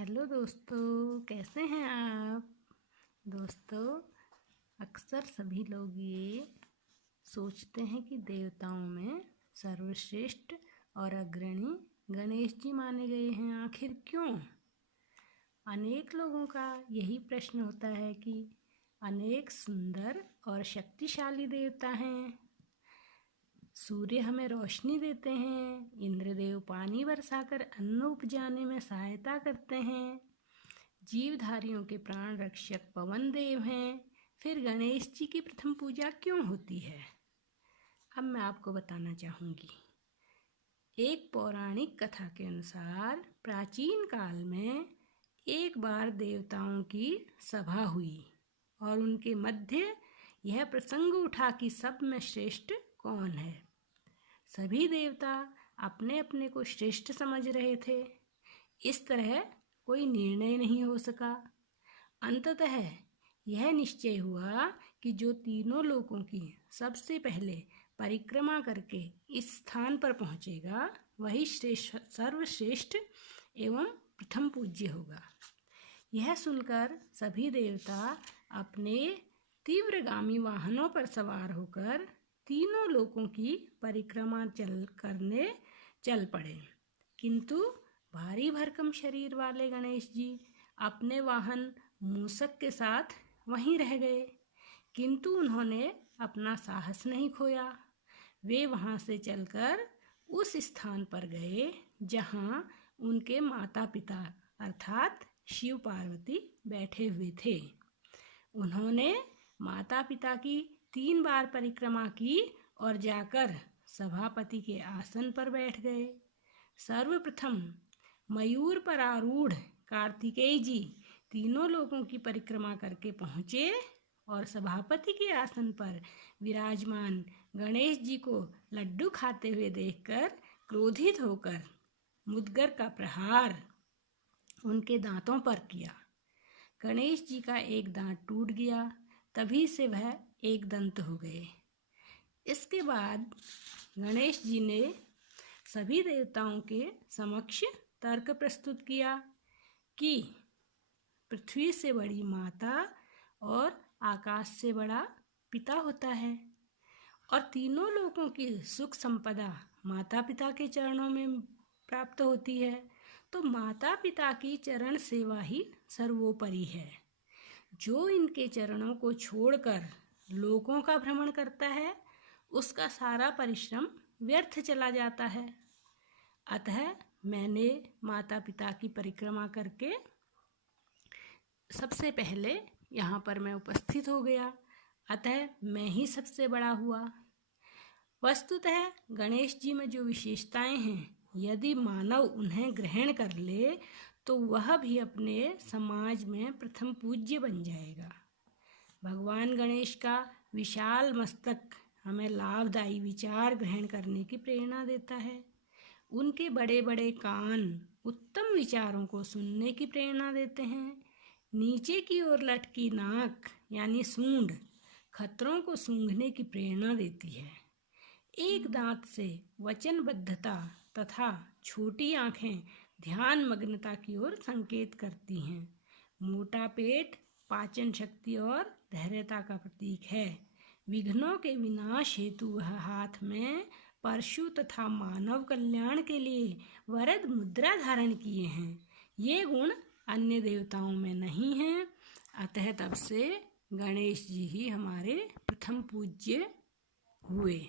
Hello दोस्तों, कैसे हैं आप। दोस्तों, अक्सर सभी लोग ये सोचते हैं कि देवताओं में सर्वश्रेष्ठ और अग्रणी गणेश जी माने गए हैं। आखिर क्यों? अनेक लोगों का यही प्रश्न होता है कि अनेक सुंदर और शक्तिशाली देवता हैं। सूर्य हमें रोशनी देते हैं, इंद्रदेव पानी बरसाकर अन्न उपजाने में सहायता करते हैं, जीवधारियों के प्राण रक्षक पवन देव हैं। फिर गणेश जी की प्रथम पूजा क्यों होती है? अब मैं आपको बताना चाहूँगी। एक पौराणिक कथा के अनुसार प्राचीन काल में एक बार देवताओं की सभा हुई और उनके मध्य यह प्रसंग उठा कि सब में श्रेष्ठ कौन है। सभी देवता अपने अपने को श्रेष्ठ समझ रहे थे। इस तरह कोई निर्णय नहीं हो सका। अंततः यह निश्चय हुआ कि जो तीनों लोकों की सबसे पहले परिक्रमा करके इस स्थान पर पहुंचेगा वही सर्वश्रेष्ठ एवं प्रथम पूज्य होगा। यह सुनकर सभी देवता अपने तीव्रगामी वाहनों पर सवार होकर तीनों लोकों की परिक्रमा करने चल पड़े। किंतु भारी भरकम शरीर वाले गणेश जी अपने वाहन मूषक के साथ वहीं रह गए। किंतु उन्होंने अपना साहस नहीं खोया। वे वहां से चलकर उस स्थान पर गए जहां उनके माता पिता अर्थात शिव पार्वती बैठे हुए थे। उन्होंने माता पिता की 3 बार परिक्रमा की और जाकर सभापति के आसन पर बैठ गए। सर्वप्रथम मयूर पर आरूढ़ कार्तिकेय जी तीनों लोगों की परिक्रमा करके पहुँचे और सभापति के आसन पर विराजमान गणेश जी को लड्डू खाते हुए देखकर क्रोधित होकर मुद्गर का प्रहार उनके दांतों पर किया। गणेश जी का एक दांत टूट गया, तभी से वह एक दंत हो गए। इसके बाद गणेश जी ने सभी देवताओं के समक्ष तर्क प्रस्तुत किया कि पृथ्वी से बड़ी माता और आकाश से बड़ा पिता होता है और तीनों लोगों की सुख संपदा माता पिता के चरणों में प्राप्त होती है, तो माता पिता की चरण सेवा ही सर्वोपरि है। जो इनके चरणों को छोड़कर लोकों का भ्रमण करता है उसका सारा परिश्रम व्यर्थ चला जाता है। अतः मैंने माता पिता की परिक्रमा करके सबसे पहले यहाँ पर मैं उपस्थित हो गया, अतः मैं ही सबसे बड़ा हुआ। वस्तुतः गणेश जी में जो विशेषताएं हैं, यदि मानव उन्हें ग्रहण कर ले तो वह भी अपने समाज में प्रथम पूज्य बन जाएगा। भगवान गणेश का विशाल मस्तक हमें लाभदायी विचार ग्रहण करने की प्रेरणा देता है। उनके बड़े बड़े कान उत्तम विचारों को सुनने की प्रेरणा देते हैं। नीचे की ओर लटकी नाक यानी सूंड खतरों को सूंघने की प्रेरणा देती है। एक दांत से वचनबद्धता तथा छोटी आंखें ध्यान मग्नता की ओर संकेत करती हैं। मोटा पेट पाचन शक्ति और धैर्यता का प्रतीक है। विघ्नों के विनाश हेतु वह हाथ में परशु तथा मानव कल्याण के लिए वरद मुद्रा धारण किए हैं। ये गुण अन्य देवताओं में नहीं हैं, अतः तब से गणेश जी ही हमारे प्रथम पूज्य हुए।